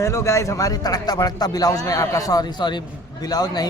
Hello guys, हमारे तड़कता भड़कता blouse में आपका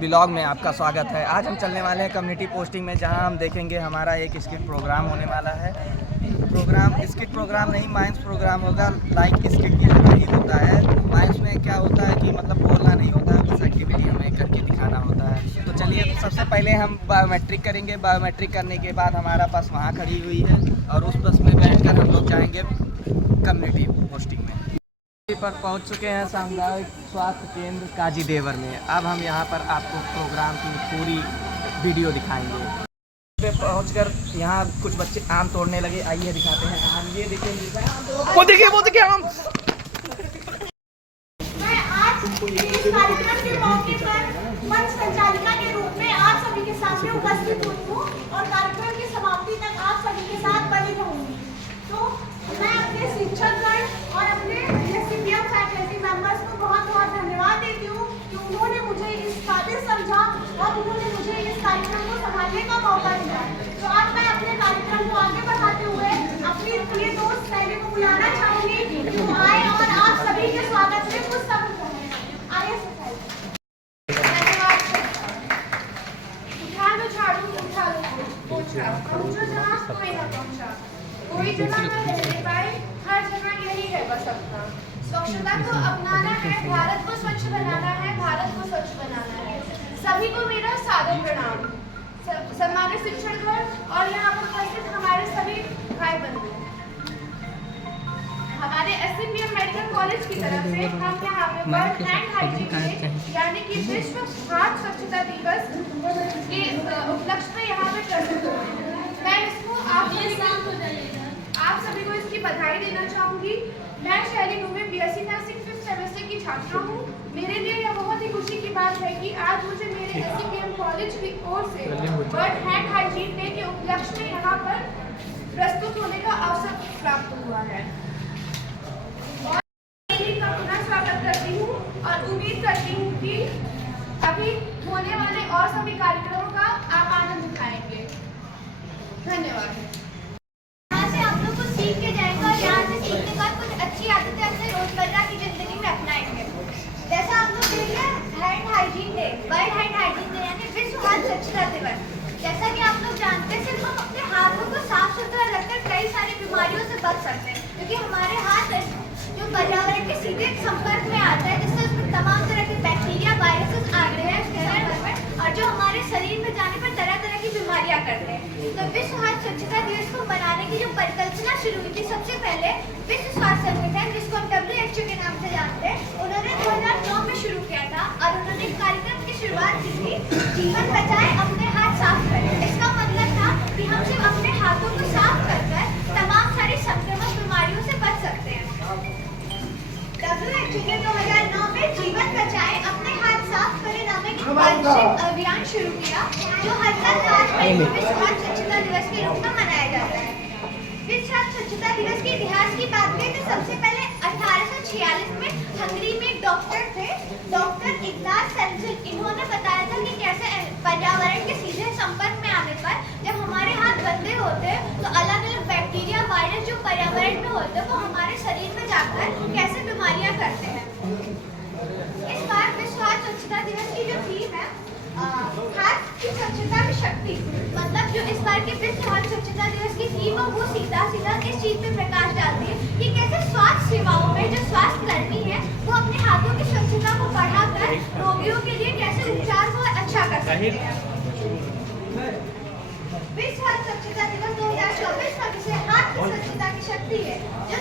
ब्लॉग में आपका स्वागत है। आज हम चलने वाले हैं कम्युनिटी पोस्टिंग में, जहां हम देखेंगे हमारा एक स्किट प्रोग्राम होने वाला है। स्किट प्रोग्राम नहीं, माइंस प्रोग्राम होगा। लाइक स्किट की तरह ही होता है। माइंस में क्या होता है कि मतलब बोलना नहीं होता है, बस एक्टिविटी हमें करके दिखाना होता है। तो चलिए, सबसे पहले हम बायोमेट्रिक करेंगे। बायोमेट्रिक करने के बाद हमारा बस वहाँ खड़ी हुई है और उस बस में बैठकर हम लोग जाएंगे कम्युनिटी पोस्टिंग में। पर पहुंच चुके हैं सामुदायिक स्वास्थ्य केंद्र काजीदेवर में। अब हम यहां पर आपको प्रोग्राम की पूरी वीडियो दिखाएंगे। पे पहुंचकर यहां कुछ बच्चे आम तोड़ने लगे। आइए दिखाते हैं आम। ये देखिए, वो देखिए आम। मैं आज इस कार्यक्रम के मौके पर मंच संचालिका के रूप में आप सभी के सामने उपस्थित हुई हूँ और कार्यक्रम की समाप्ति तक आप सभी के साथ बनी रहूंगी। तो मैं अपने शिक्षकगण और अपने रेसिपिएंट फैकल्टी मेंबर्स को बहुत बहुत धन्यवाद देती हूँ कि उन्होंने मुझे इस काबिल समझा और उन्होंने मुझे इस कार्यक्रम को संभालने का मौका दिया। तो आज मैं अपने कार्यक्रम को आगे बढ़ाते हुए अपनी प्रिय दोस्त सहेली को बुलाना चाहूंगी कि वो आए और आप सभी के स्वागत में कुछ शब्द कहें। आइए धन्यवाद। उठा लो झाड़ू, उठा लो पोछा, पहुंचो जहाँ कोई ना पहुंचा, कोई जगह न रह पाए, हर जगह यही है बस अपना। स्वच्छता को अपनाना है, भारत को स्वच्छ बनाना है, भारत को स्वच्छ बनाना है। सभी को मेरा सादर प्रणाम। सम्मानित शिक्षकगण और यहाँ पर उपस्थित हमारे सभी भाई बंधु, हमारे एससीपीएम मेडिकल कॉलेज की तरफ से हम यहाँ पे वर्ल्ड हैंड हाइजीन डे यानी कि विश्व हाथ स्वच्छता दिवस के उपलक्ष्य में यहाँ पे प्रस्तुत हुए हैं। मैं इसको आप सभी को इसकी बधाई देना चाहूँगी। मैं शैली Dubey BSc nursing 5th semester की छात्रा हूँ। मेरे लिए यह बहुत ही खुशी की बात है कि आज मुझे मेरे एससीपीएम कॉलेज की ओर से वर्ल्ड हैंड हाइजीन डे के उपलक्ष्य में यहाँ पर प्रस्तुत होने का अवसर प्राप्त हुआ है। और का पुनः स्वागत करती हूँ और उम्मीद करती हूँ कि अभी होने वाले और सभी कार्यक्रमों का आप आनंद उठाएंगे। धन्यवाद। सीख के जाएंगे और यहाँ से सीखने के बाद कुछ अच्छी आदतें अपने रोजमर्रा की जिंदगी में अपनाएंगे। जैसा हम लोग देख रहे हैं hand hygiene day, world hand hygiene day यानी विश्व हाथ स्वच्छता दिवस। जैसा कि आप लोग जानते हैं, सिर्फ हम अपने हाथों को साफ सुथरा रखकर कई सारी बीमारियों से बच सकते हैं, क्योंकि हमारे हाथ जो पर्यावरण के सीधे संपर्क में आता है, जिससे उसमें तमाम तरह के बैक्टीरिया, वायरसेस आ रहे हैं और जो हमारे शरीर में जाने पर तरह तरह की बीमारियां करते हैं। तो विश्व हाथ स्वच्छता दिवस को मनाने की जो परिकल्पना शुरू हुई थी, सबसे पहले विश्व स्वास्थ्य संगठन, जिसको हम WHO के नाम से जानते हैं, उन्होंने 2009 में शुरू किया था और उन्होंने एक कार्यक्रम की शुरुआत की थी, जीवन बचाए अपने हाथ साफ करें। इसका मतलब था कि हम सिर्फ अपने हाथों को साफ कर तमाम सारी संक्रामक बीमारियों से बच सकते हैं। WHO ने 2009 में जीवन बचाए अपने हाथ साफ करें नामक एक वार्षिक अभियान शुरू किया, जो हर साल 4 मई को विश्व हाथ स्वच्छता दिवस के रूप में मनाया जाता है। विश्व हाथ स्वच्छता दिवस के इतिहास की बात करें तो सबसे पहले 1846 में हंगरी में एक डॉक्टर थे, डॉक्टर इग्नास सेल्ज़न। इन्होंने बताया था कि कैसे पर्यावरण के सीधे संपर्क में आने पर जब हमारे हाथ गंदे होते हैं तो अलग अलग बैक्टीरिया, वायरस जो पर्यावरण में होते हैं वो हमारे शरीर में जाकर कैसे बीमारियां करते हैं। इस बार विश्व हाथ स्वच्छता दिवस की जो थीम है हाथ की स्वच्छता की शक्ति, मतलब जो इस बार के विश्व हाथ स्वच्छता दिवस की थीम है वो सीधा इस चीज पे प्रकाश डालती है कि कैसे स्वास्थ्य सेवाओं में जो स्वास्थ्य कर्मी है वो अपने हाथों की स्वच्छता को बढ़ाकर रोगियों के लिए कैसे उपचार को अच्छा कर सकते हैं। विश्व हाथ स्वच्छता दिवस 2024 का विषय हाथ की स्वच्छता की शक्ति है, जो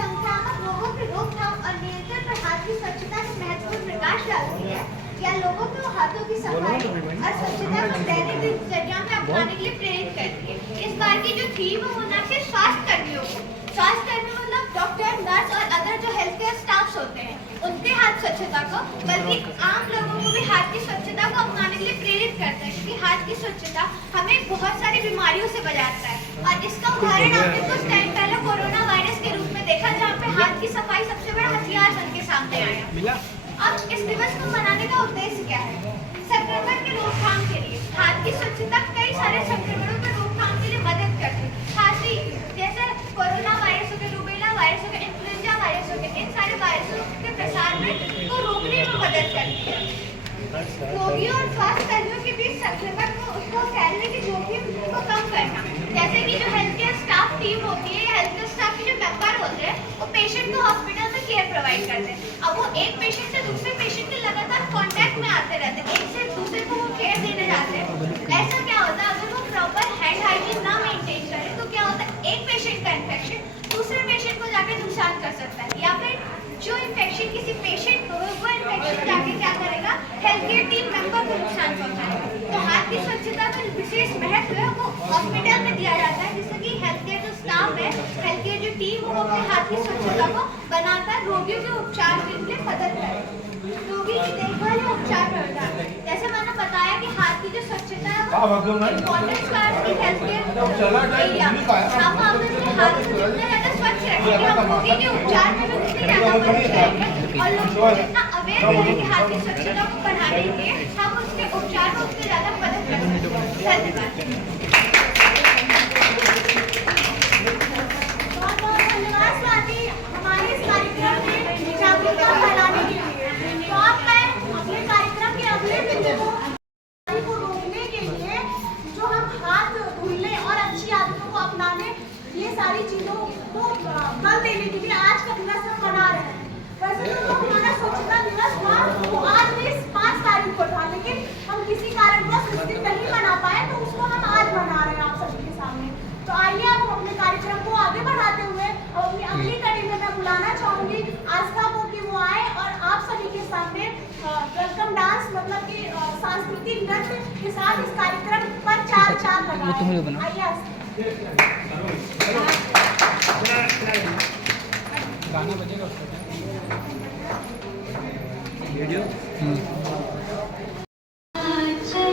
संक्रामक रोगों की रोकथाम और नियंत्रण पर हाथ की स्वच्छता के महत्वपूर्ण प्रकाश डालती है, या लोगों को हाथों की सफाई और स्वच्छता को दैनिक दिनचर्या में अपनाने के लिए प्रेरित करती है। इस बार की जो थीम है वो न सिर्फ स्वास्थ्य कर्मियों को, स्वास्थ्य कर्मी मतलब डॉक्टर, नर्स और अदर जो हेल्थ केयर स्टाफ्स होते हैं, उनके हाथ स्वच्छता को, बल्कि आम लोगों को भी हाथ की स्वच्छता को अपनाने के लिए प्रेरित करता है, क्योंकि हाथ की स्वच्छता हमें बहुत सारी बीमारियों से बचाता है। और इसका उदाहरण आपने कुछ टाइम पहले कोरोना वायरस के रूप में देखा, जहाँ पे हाथ की सफाई सबसे बड़ा हथियार बन के सामने आया। अब इस दिवस को मनाने का उद्देश्य क्या है? संक्रमण की रोकथाम के लिए हाथ की स्वच्छता कई सारे संक्रमणों पर रोकथाम के लिए मदद करती है। खांसी जैसे कोरोना वायरस हो गया, रूबेला वायरस हो गया, इन्फ्लुएंजा वायरस हो गया, इन सारे वायरसों के प्रसार मदद करती है। रोगियों और स्वास्थ्य कर्मियों के बीच संक्रमण को उसको फैलने की जोखिम को कम करना। जैसे कि जो हेल्थ केयर स्टाफ टीम होती है, हेल्थ केयर स्टाफ के जो मेंबर होते हैं, वो पेशेंट को हॉस्पिटल में केयर प्रोवाइड करते हैं। अब वो एक पेशेंट से दूसरे पेशेंट के लगातार कांटेक्ट में आते रहते हैं, एक से दूसरे को वो केयर देने जाते हैं। ऐसा क्या होता है, अगर वो प्रॉपर हैंड हाइजीन ना मेंटेन करें तो क्या होता है, एक पेशेंट का इन्फेक्शन दूसरे पेशेंट को जाके नुकसान कर सकता है, या फिर जो इन्फेक्शन किसी पेशेंट को वो इन्फेक्शन जाके क्या करेगा, हेल्थ केयर टीम मेंबर को नुकसान पहुंचाएगा। तो हाथ की स्वच्छता का विशेष महत्व है वो हॉस्पिटल में दिया जाता है, जिससे कि हेल्थ केयर जो स्टाफ है, हेल्थ केयर जो टीम है, वो अपने हाथ की स्वच्छता को बनाकर रोगियों के उपचार के लिए मदद करे। रोगी की देखभाल या उपचार प्रबंधन, जैसे मैंने बताया कि हाथ की जो स्वच्छता है वो इम्पोर्टेंट पार्ट की हेल्थ केयर एरिया। हम अपने हाथ को जितने ज्यादा स्वच्छ रखेंगे, हम रोगी के उपचार में भी उतनी ज्यादा मदद करेंगे, और लोगों को जितना अवेयर करें कि हाथ की स्वच्छता को बढ़ाने के लिए हम उसके उपचार में उतनी ज्यादा मदद कर सकते हैं। धन्यवाद। धन्यवाद स्वाति, हमारे इस कार्यक्रम में जागरूकता फैलाने के लिए। तो अब मैं अपने कार्यक्रम के अगले बिंदु को रोकने के लिए जो हम हाथ धुलने और अच्छी आदतों को अपनाने, ये सारी चीजों को बल देने के लिए आज का दिवस हम मना रहे हैं। वैसे तो हमारा स्वच्छता दिवस था वो आज भी 5 तारीख को था, लेकिन हम किसी कारणवश उस दिन नहीं मना पाए, तो उसको हम आज मना रहे हैं आप सभी के सामने। तो आइए अब हम अपने कार्यक्रम को आगे बढ़ाते हुए अपनी अगली कड़ी में मैं बुलाना चाहूंगी आस्था को कि वो आए और आप सभी के सामने वेलकम डांस मतलब कि सांस्कृतिक नृत्य के साथ इस कार्यक्रम पर चार चांद लगाएं। आइए गाना बजेगा वीडियो। Thank you.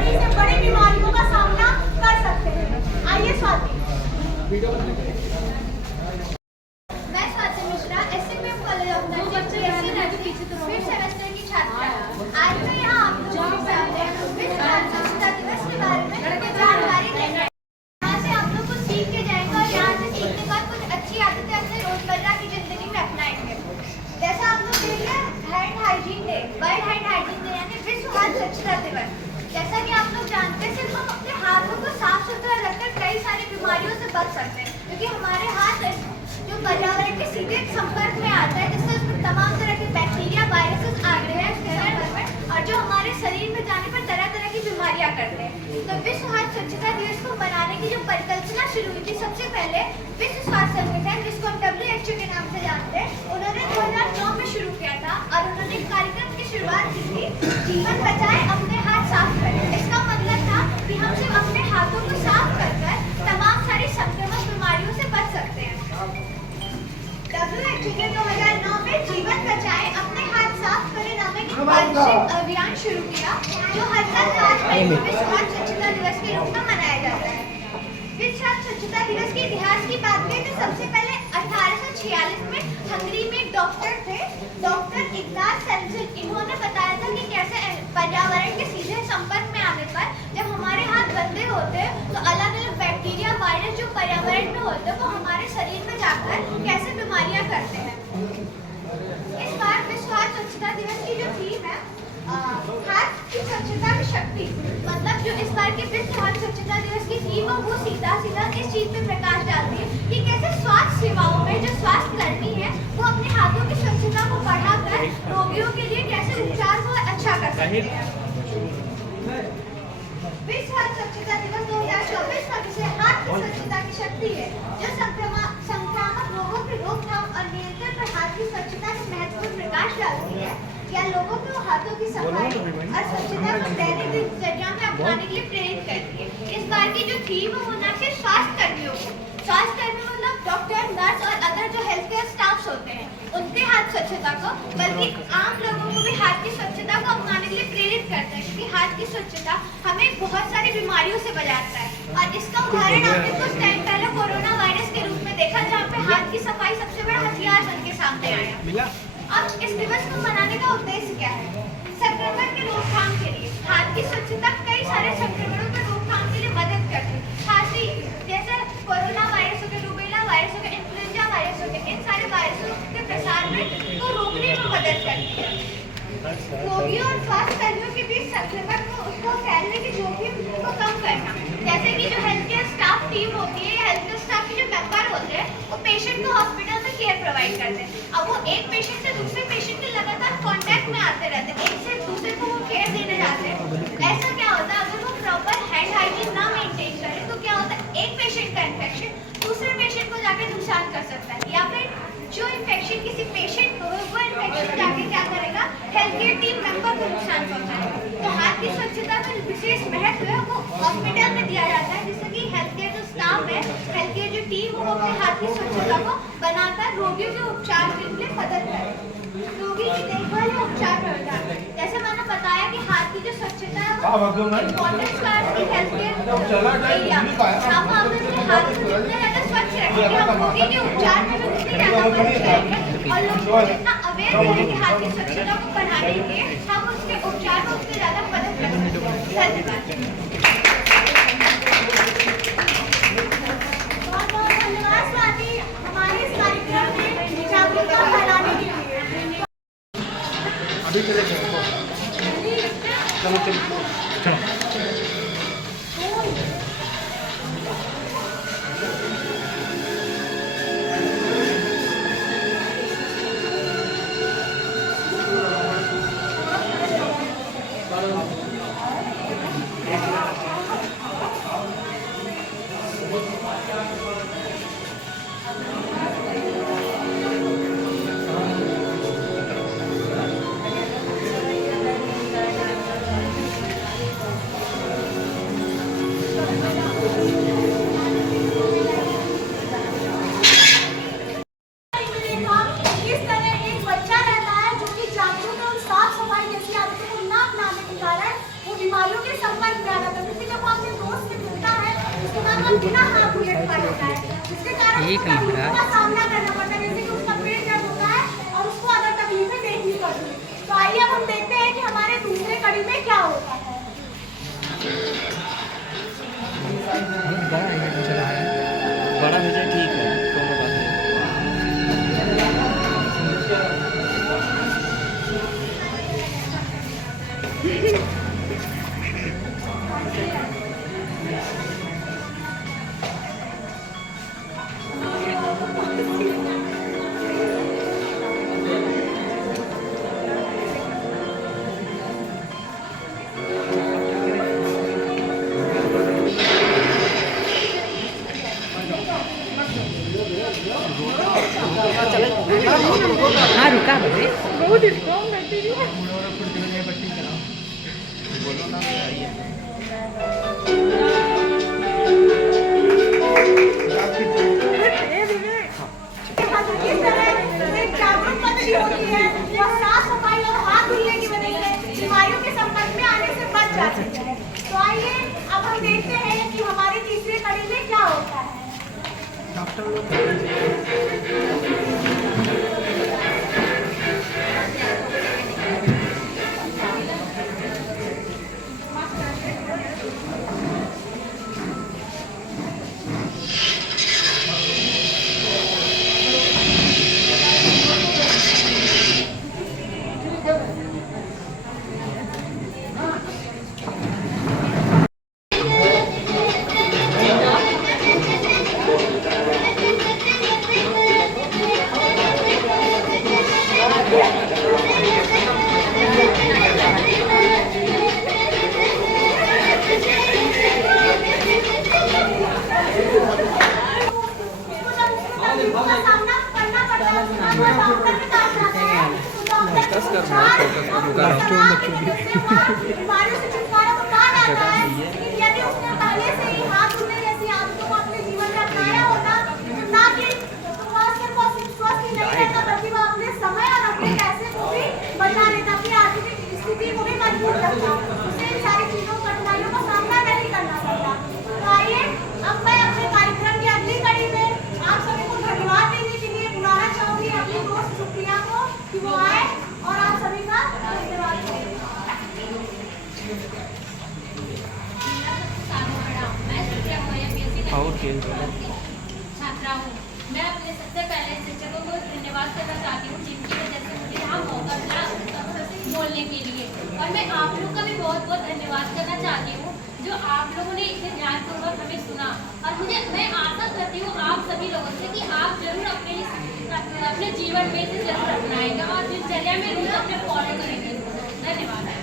बड़ी से बड़ी बीमारियों का सामना कर सकते हैं। आइए स्वाति। मैं Swati Mishra, SMM college of nursing fifth semester की छात्रा हूँ। आज मैं यहाँ आप लोगों के सामने विश्व स्वच्छता दिवस के बारे में कुछ जानकारी देंगे। यहाँ से आप लोग कुछ सीख के जाएंगे और यहाँ से सीखने के बाद कुछ अच्छी आदतें अपने रोजमर्रा की जिंदगी में अपनाएंगे। जैसा आप लोग देख रहे हैं, hand hygiene day, world hand hygiene day यानी विश्व हाथ स्वच्छता दिवस। जैसा कि आप लोग जानते हैं, सिर्फ हम अपने हाथों को साफ सुथरा रखकर कई सारी बीमारियों से बच सकते हैं, क्योंकि हमारे हाथ जो पर्यावरण के सीधे संपर्क में आता है, जिससे उसमें तमाम तरह के बैक्टीरिया, वायरसेस आ गए हैं उसके संपर्क में, और जो हमारे शरीर में जाने पर तरह तरह की बीमारियां करते हैं। तो विश्व हाथ स्वच्छता दिवस को मनाने की जो परिकल्पना शुरू हुई थी, सबसे पहले विश्व स्वास्थ्य संगठन, जिसको हम WHO के नाम से जानते हैं, उन्होंने 2009 में शुरू किया था और उन्होंने एक कार्यक्रम की शुरुआत की थी, जीवन बचाए अपने हाथ साफ करें। इसका मतलब था कि हम सिर्फ अपने हाथों को साफ कर तमाम सारी संक्रामक बीमारियों से बच सकते हैं। WHO ने 2009 में जीवन बचाए अपने हाथ साफ करें नामक एक वार्षिक अभियान शुरू किया, जो हर साल 5 मई को विश्व हाथ स्वच्छता दिवस के रूप में मनाया जाता है। विश्व हाथ स्वच्छता दिवस के इतिहास की बात करें तो सबसे पहले 1846 में हंगरी में एक डॉक्टर थे, डॉक्टर इग्नास सेंसिल। इन्होंने बताया था कि कैसे पर्यावरण के सीधे संपर्क में आने पर जब हमारे हाथ गंदे होते हैं तो अलग अलग बैक्टीरिया, वायरस जो पर्यावरण में होते हैं वो हमारे शरीर में जाकर कैसे बीमारियां करते हैं। इस बार विश्व हाथ स्वच्छता दिवस की जो थीम है, हाथ की स्वच्छता की शक्ति, मतलब जो इस बार के विश्व हाथ स्वच्छता दिवस की थीम है, वो सीधा सीधा इस चीज पे प्रकाश डालती है कि कैसे स्वास्थ्य सेवाओं में जो स्वास्थ्य कर्मी है वो अपने हाथों की स्वच्छता को बढ़ाकर रोगियों के लिए कैसे उपचार को अच्छा कर सकते हैं। विश्व हाथ स्वच्छता दिवस 2024 का विषय हाथ की स्वच्छता की शक्ति है, जो संक्रामक रोगों की रोकथाम और नियंत्रण पर हाथ की स्वच्छता के महत्व पर प्रकाश डालती है, या लोगों को हाथों की सफाई और स्वच्छता को दैनिक दिनचर्या में अपनाने के लिए प्रेरित करती है। इस बार की जो थीम है वो न सिर्फ स्वास्थ्य कर्मियों को, स्वास्थ्य कर्मी मतलब डॉक्टर, नर्स और अदर जो हेल्थ केयर स्टाफ्स होते हैं उनके हाथ स्वच्छता को, बल्कि आम लोगों को भी हाथ की स्वच्छता को अपनाने के लिए प्रेरित करता है, क्योंकि हाथ की स्वच्छता हमें बहुत सारी बीमारियों से बचाता है। और इसका उदाहरण आपने कुछ टाइम पहले कोरोना वायरस के रूप में देखा, जहाँ पे हाथ की सफाई सबसे बड़ा हथियार बन के सामने आया। अब इस दिवस को मनाने का उद्देश्य क्या है? संक्रमण की रोकथाम के लिए हाथ की स्वच्छता कई सारे संक्रमणों की रोकथाम के लिए मदद करती है। खांसी जैसे कोरोना वायरस हो गया, रूबेला वायरस हो गया, इन्फ्लुएंजा वायरस हो गया, इन सारे वायरसों के प्रसार में को रोकने में मदद करती है। रोगियों और स्वास्थ्य कर्मियों के बीच संक्रमण को उसको फैलने की जोखिम को कम करना, जैसे कि जो हेल्थ केयर स्टाफ टीम होती है, हेल्थ केयर स्टाफ के जो मेंबर होते हैं, वो पेशेंट को हॉस्पिटल में केयर प्रोवाइड करते हैं। अब वो एक पेशेंट से दूसरे पेशेंट के लगातार कांटेक्ट में आते रहते हैं, एक से दूसरे को वो केयर देने जाते हैं। ऐसा क्या होता है, अगर वो प्रॉपर हैंड हाइजीन ना मेंटेन करें तो क्या होता है, एक पेशेंट का इन्फेक्शन दूसरे पेशेंट को जाके नुकसान कर सकता है, या फिर जो इन्फेक्शन किसी पेशेंट को वो इन्फेक्शन जाके क्या करेगा, हेल्थ केयर टीम मेंबर को नुकसान पहुंचाएगा। तो हाथ की स्वच्छता का जो विशेष महत्व है वो हॉस्पिटल में दिया जाता है, जिससे कि हेल्थ केयर जो स्टाफ है, हेल्थ केयर जो टीम है, वो अपने हाथ की स्वच्छता को बनाकर रोगियों के उपचार के लिए मदद करे। रोगी की देखभाल या उपचार में होता है, जैसे मैंने बताया कि हाथ की जो स्वच्छता है वो इम्पोर्टेंस का हेल्थ केयर एरिया, हम अपने हाथ को जितने ज्यादा स्वच्छ रखेंगे, हम रोगी के उपचार में भी उतनी ज्यादा मदद करेंगे, और लोगों को जितना अवेयर करेंगे हाथ की स्वच्छता को बढ़ाने के लिए, हम उसके उपचार में उतनी ज्यादा मदद कर सकते हैं। धन्यवाद। बहुत धन्यवाद स्वाति, हमारे इस कार्यक्रम में जागरूकता फैलाने के लिए। अभी चले चलो चलो मतलब बिना हाथ धुले खा लेता है, जिसके कारण उसको तकलीफों का सामना करना पड़ता है, जैसे कि उसका पेट दर्द होता है और उसको अगर तकलीफें देखनी पड़ती है। तो आइए अब हम देखते हैं कि हमारे दूसरे कड़ी में क्या होता है। बड़ा हो जाए ठीक है, कोनो बात नहीं। हाँ रुका भाई बहुत स्ट्रॉन्ग बैठी है। इस तरह एक जागरूक पद्धति होती है और साफ सफाई और हाथ धुलने की वजह से बीमारियों के संपर्क में आने से बच जाती है। तो आइए अब हम देखते हैं कि हमारी तीसरी कड़ी में क्या होता है। बीमारियों से छुटकारा तो पा जाता है, लेकिन यदि उसने पहले से ही हाथ धोने जैसी आदतों को अपने जीवन में अपनाया होता तो ना कि वह सिर्फ स्वस्थ ही नहीं रहता बल्कि वह अपने समय और अपने पैसे को भी बचा लेता, अपनी आर्थिक स्थिति को भी मजबूत रखता, उसे इन सारी चीजों कठिनाइयों का सामना नहीं करना पड़ता। तो आइए अब मैं अपने कार्यक्रम की अगली कड़ी में आप सभी को धन्यवाद देने के लिए बुलाना चाहूंगी अपनी दोस्त सुप्रिया को कि वो आए और आप सभी का धन्यवाद करें। छात्रा हूँ। मैं अपने सबसे पहले शिक्षकों को धन्यवाद करना चाहती हूँ जिनकी वजह से मुझे यहाँ मौका मिला बोलने के लिए, और मैं आप लोग का भी बहुत बहुत धन्यवाद करना चाहती हूँ जो आप लोगों ने इतने ध्यानपूर्वक हमें सुना, और मैं आशा करती हूँ आप सभी लोगों से कि आप जरूर अपने जीवन में इसे जरूर अपनाएंगे और दिनचर्या में रोज अपने फॉलो करेंगे। धन्यवाद।